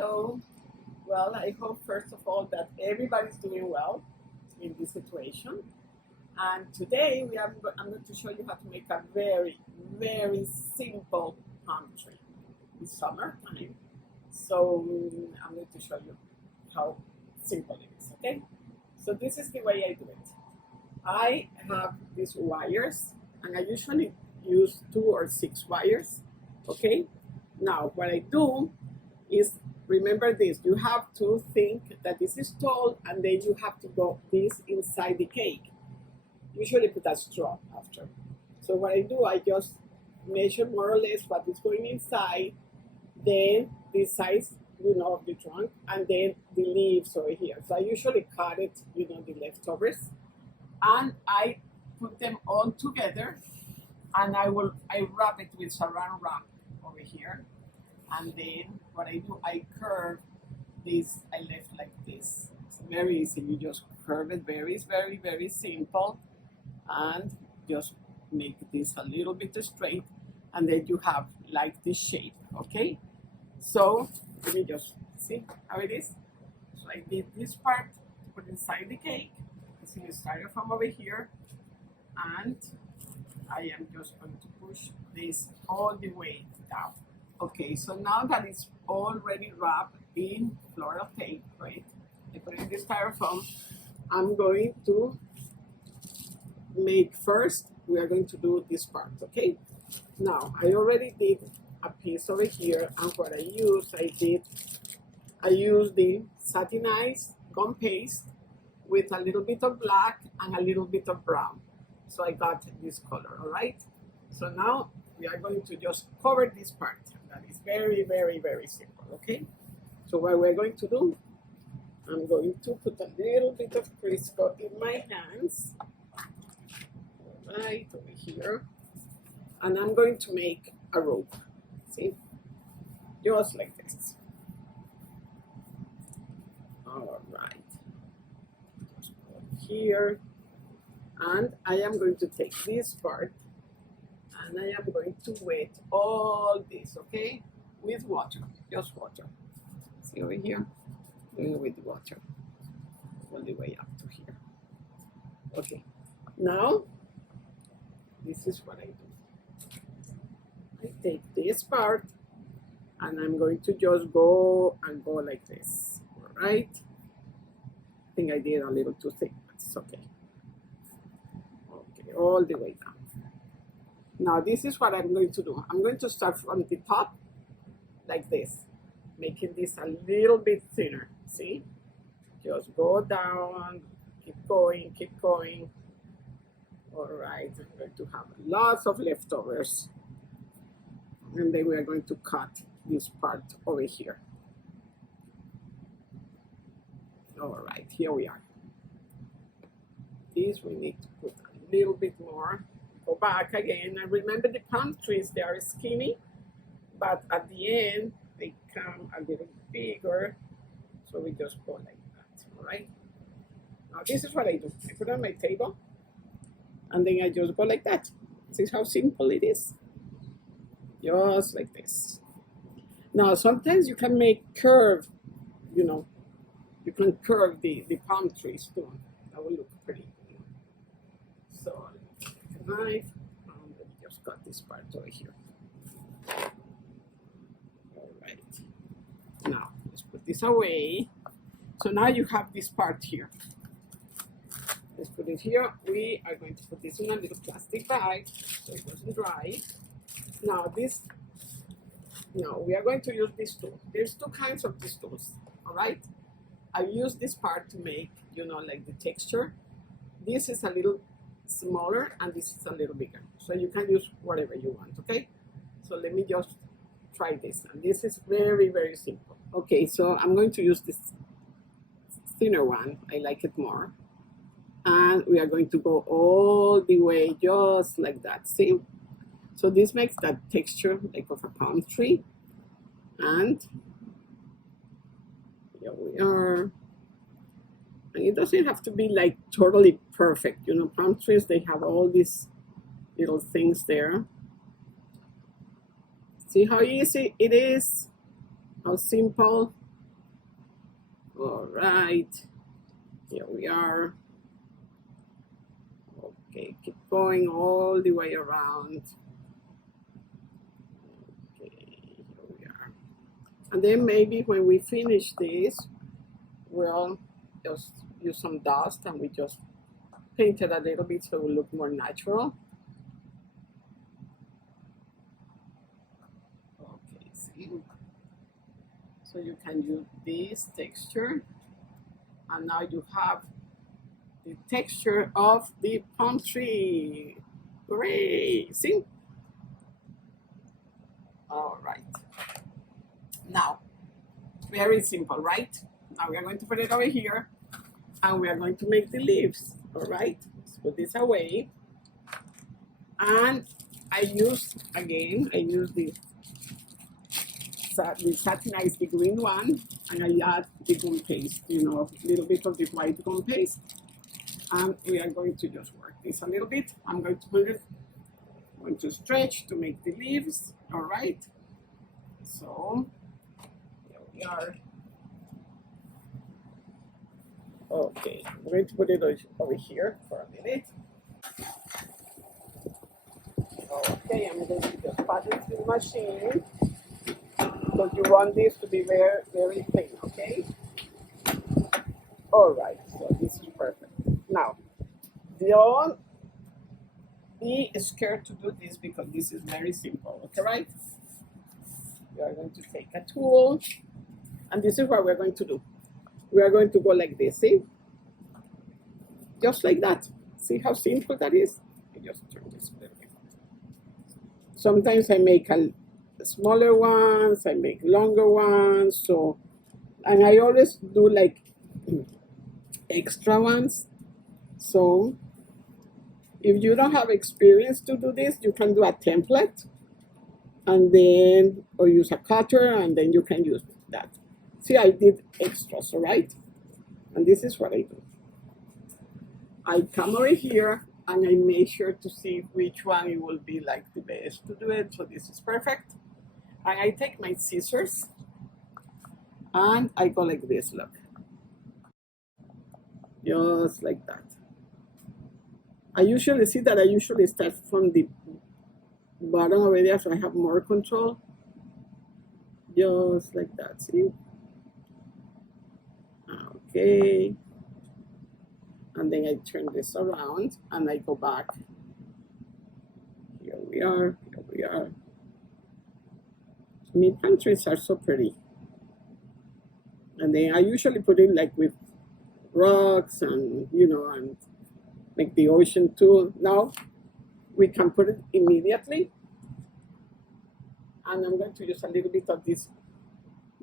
Hello. Well, I hope first of all that everybody's doing well in this situation. And today I'm going to show you how to make a very, very simple palm tree. It's summertime, so I'm going to show you how simple it is, okay? So this is the way I do it. I have these wires, and I usually use 2 or 6 wires, okay? Now, what I do is, remember this, you have to think that this is tall, and then you have to go this inside the cake. Usually put a straw after. So what I do, I just measure more or less what is going inside, then the size, of the trunk, and then the leaves over here. So I usually cut it, the leftovers, and I put them all together, and I wrap it with saran wrap over here. And then what I do, I curve this, I left like this. It's very easy, you just curve it, very, very, very simple. And just make this a little bit straight. And then you have like this shape, okay? So let me just see how it is. So I did this part to put inside the cake. So you start from over here. And I am just going to push this all the way down. Okay, so now that it's already wrapped in floral tape, right? I put it in the styrofoam. I'm going to make first, we are going to do this part, okay? Now, I already did a piece over here, and what I used the satinized Gumpaste with a little bit of black and a little bit of brown. So I got this color, all right? So now we are going to just cover this part. That is very, very, very simple, okay? So what we're going to do, I'm going to put a little bit of Crisco in my hands, right over here, and I'm going to make a rope, see? Just like this. All right, just go here, and I am going to take this part, and I am going to wet all this, okay? With water, just water. See over here? With water. All the way up to here. Okay, now, this is what I do. I take this part, and I'm going to just go like this, all right? I think I did a little too thick, but it's okay. Okay, all the way down. Now this is what I'm going to do. I'm going to start from the top, like this, making this a little bit thinner, see? Just go down, keep going, keep going. All right, I'm going to have lots of leftovers. And then we are going to cut this part over here. All right, here we are. This we need to put a little bit more. Go back again, and remember the palm trees, they are skinny, but at the end they come a little bigger, so we just go like that, all right? Now this is what I do. I put it on my table, and then I just go like that. See how simple it is? Just like this. Now sometimes you can make curve, you can curve the palm trees too. That will look pretty. So knife, and just cut this part over here. All right. Now let's put this away. So now you have this part here. Let's put it here. We are going to put this in a little plastic bag so it doesn't dry. Now we are going to use this tool. There's 2 kinds of these tools. All right. I use this part to make, like the texture. This is a little smaller, and this is a little bigger, so you can use whatever you want, okay? So let me just try this, and this is very, very simple. Okay, so I'm going to use this thinner one. I like it more, and we are going to go all the way just like that, see? So this makes that texture like of a palm tree, and here we are. And it doesn't have to be like totally perfect. Palm trees, they have all these little things there. See how easy it is? How simple? All right, here we are. Okay, keep going all the way around. Okay, here we are. And then maybe when we finish this, we'll just use some dust and we just paint it a little bit so it will look more natural. Okay, see? So you can use this texture, and now you have the texture of the palm tree. Hooray! See? All right. Now, very simple, right? Now we are going to put it over here, and we are going to make the leaves. All right. Let's put this away. And I use the Satin is the green one, and I add the Gumpaste, a little bit of the white Gumpaste. And we are going to just work this a little bit. I'm going to stretch to make the leaves. All right. So here we are. Okay, I'm going to put it over here for a minute. Okay, I'm going to just pat it in the machine because you want this to be very, very clean, okay? All right, so this is perfect. Now, don't be scared to do this because this is very simple, okay, right? We are going to take a tool, and this is what we're going to do. We are going to go like this, see? Just like that. See how simple that is? I just turn this a little bit. Sometimes I make smaller ones, I make longer ones, and I always do like extra ones. So if you don't have experience to do this, you can do a template and then, or use a cutter, and then you can use that. See, I did extras, all right? And this is what I do. I come over here and I make sure to see which one it will be like the best to do it. So this is perfect. And I take my scissors and I go like this, look. Just like that. I usually start from the bottom over there so I have more control. Just like that, see? Okay. And then I turn this around and I go back. Here we are, here we are. Palm trees are so pretty. And then I usually put it like with rocks and, and make the ocean too. Now we can put it immediately. And I'm going to use a little bit of this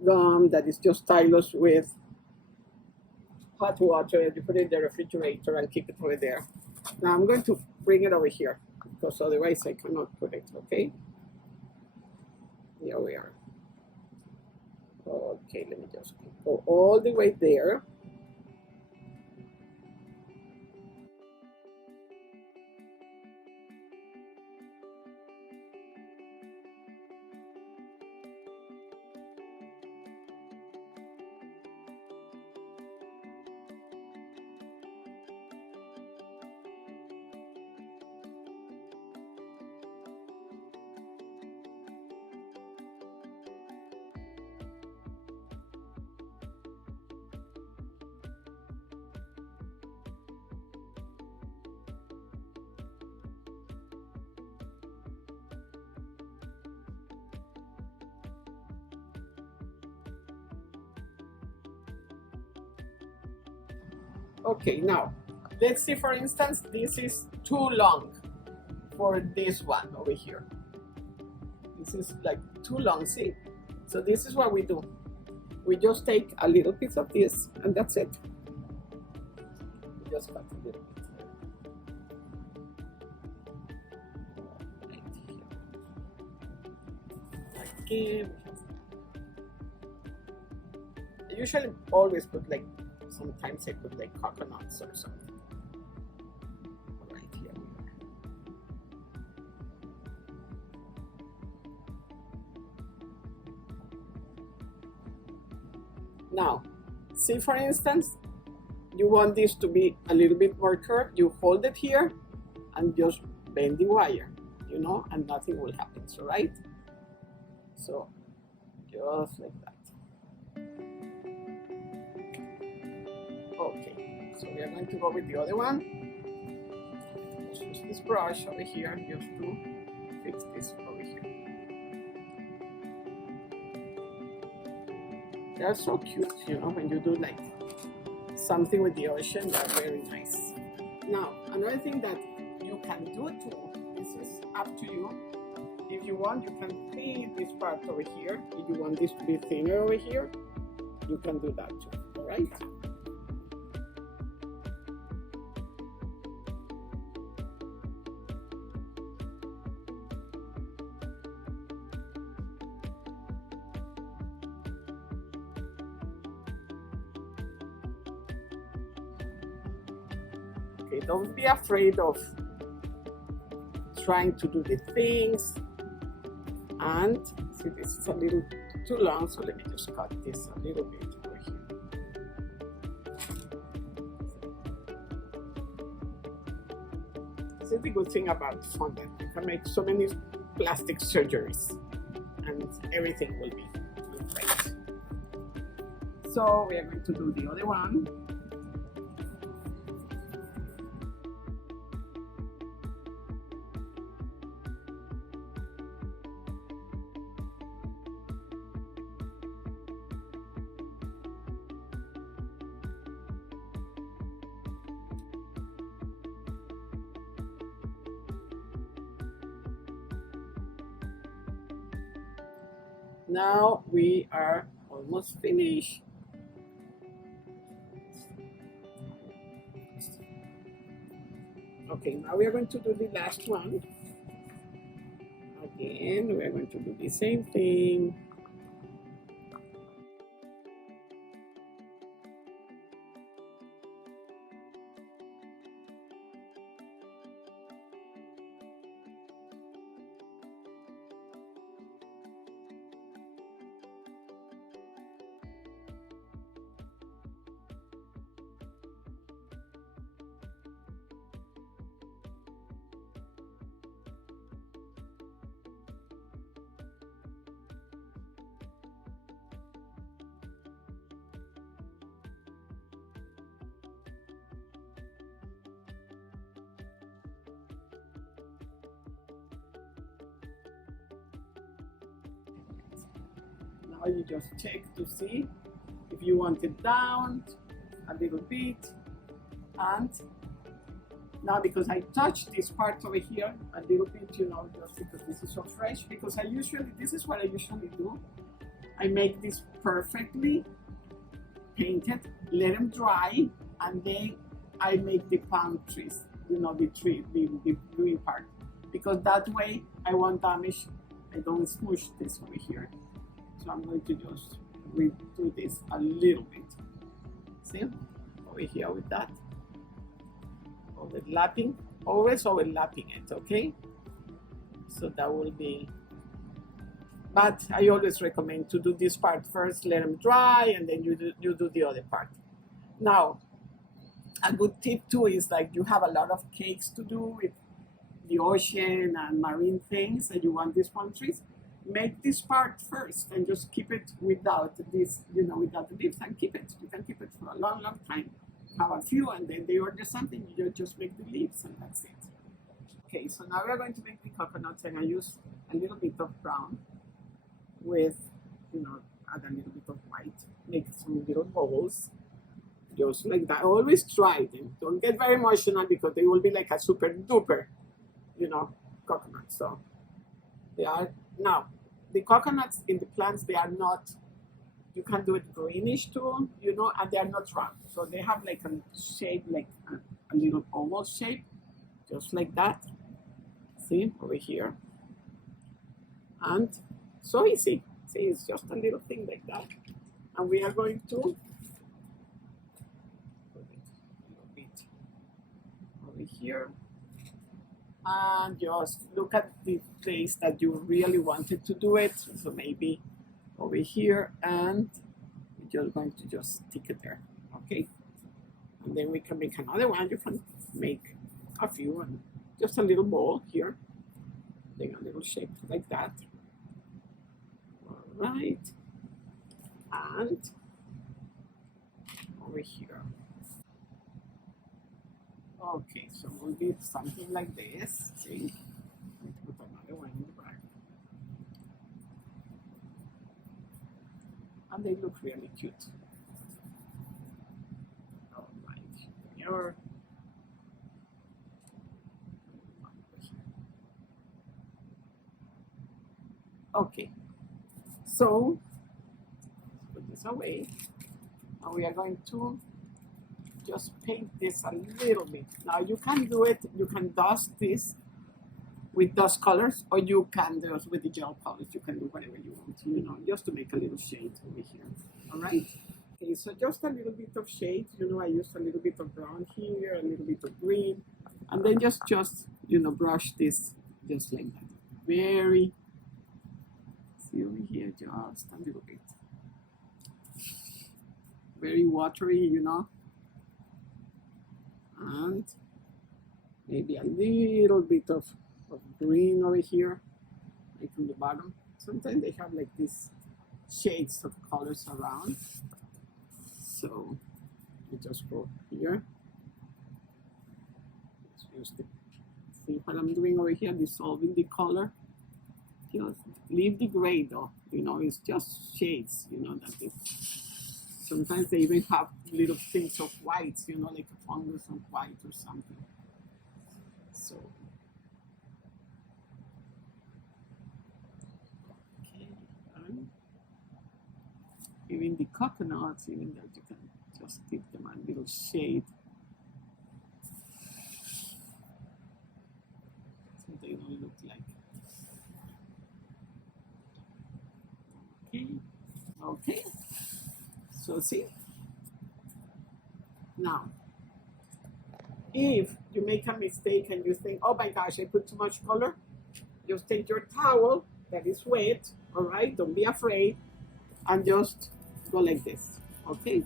gum that is just stylus with hot water. You put it in the refrigerator and keep it over there. Now I'm going to bring it over here because otherwise I cannot put it, okay? Here we are. Okay, let me just go all the way there. Okay, now, let's see, for instance, this is too long for this one over here. This is like too long, see? So this is what we do. We just take a little piece of this, and that's it. We just cut a little bit. Right here. I usually always put like, sometimes I put like coconuts or something. Right here. Now, See, for instance, you want this to be a little bit more curved, you hold it here and just bend the wire, you know, and nothing will happen, so right? So just like that. Okay, so we are going to go with the other one. Let's use this brush over here just to fix this over here. They're so cute, you know, when you do like something with the ocean, they're very nice. Now, another thing that you can do too, this is up to you. If you want, you can clean this part over here. If you want this to be thinner over here, you can do that too, all right? Okay, don't be afraid of trying to do the things. And see, this is a little too long, so let me just cut this a little bit over here. This is the good thing about fondant. You can make so many plastic surgeries and everything will be great. So we are going to do the other one. Now we are almost finished. Okay, now we are going to do the last one. Again, we are going to do the same thing. Now you just check to see if you want it down a little bit. And now, because I touched this part over here a little bit, you know, just because this is so fresh, because this is what I usually do. I make this perfectly painted, let them dry, and then I make the palm trees, you know, the green part, because that way I won't damage, I don't smoosh this over here. So I'm going to just redo this a little bit. See, over here with that, overlapping, always overlapping it, okay? So that will be, but I always recommend to do this part first, let them dry, and then you do the other part. Now, a good tip too is like you have a lot of cakes to do with the ocean and marine things, and you want these palm trees. Make this part first and just keep it without this, you know, without the leaves, and keep it. You can keep it for a long, long time. Have a few, and then they order something, you just make the leaves, and that's it. Okay, so now we are going to make the coconuts, and I use a little bit of brown with, you know, add a little bit of white, make some little bubbles, just like that. Always try them. Don't get very emotional because they will be like a super duper, you know, coconut. So they are now. The coconuts in the plants, they are not, you can do it greenish too, you know, and they are not round. So they have like a shape, like a little oval shape, just like that. See, over here. And so easy. See, it's just a little thing like that. And we are going to put it a little bit over here. And just look at the place that you really wanted to do it. So maybe over here, and You're just going to just stick it there, okay? And then we can make another one. You can make a few and just a little ball here. Then a little shape like that. All right. And over here. Okay, so we'll do something like this. See? Put another one in the back. And they look really cute. All right, here. Okay, so put this away. Now we are going to just paint this a little bit. Now you can do it, you can dust this with dust colors, or you can do it with the gel colors. You can do whatever you want, you know, just to make a little shade over here. All right. Okay, so just a little bit of shade. You know, I used a little bit of brown here, a little bit of green, and then just you know, brush this just like that. Very. See over here, just a little bit. Very watery, you know. And maybe a little bit of green over here, like in the bottom. Sometimes they have like these shades of colors around. So we just go here. Let's use see what I'm doing over here, dissolving the color. Just leave the gray though, you know, it's just shades, you know, that it, sometimes they even have little things of whites, you know, like a fungus of white or something. So, okay, and even the coconuts, even that you can just give them a little shade. So they don't look like. Okay, so see, now if you make a mistake and you think, oh my gosh, I put too much color, just take your towel that is wet, all right, don't be afraid, and just go like this, okay,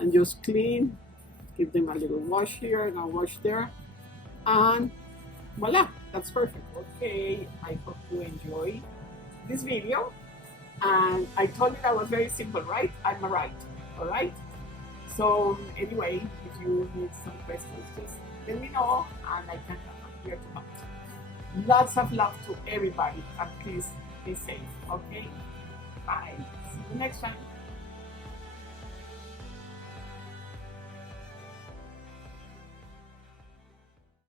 and just clean, give them a little wash here and a wash there, and voila, that's perfect. Okay, I hope you enjoy this video. And I told you that was very simple, right? I'm right, all right? So anyway, if you need some questions, just let me know and I can come here to help. Lots of love to everybody and please be safe, okay? Bye. See you next time.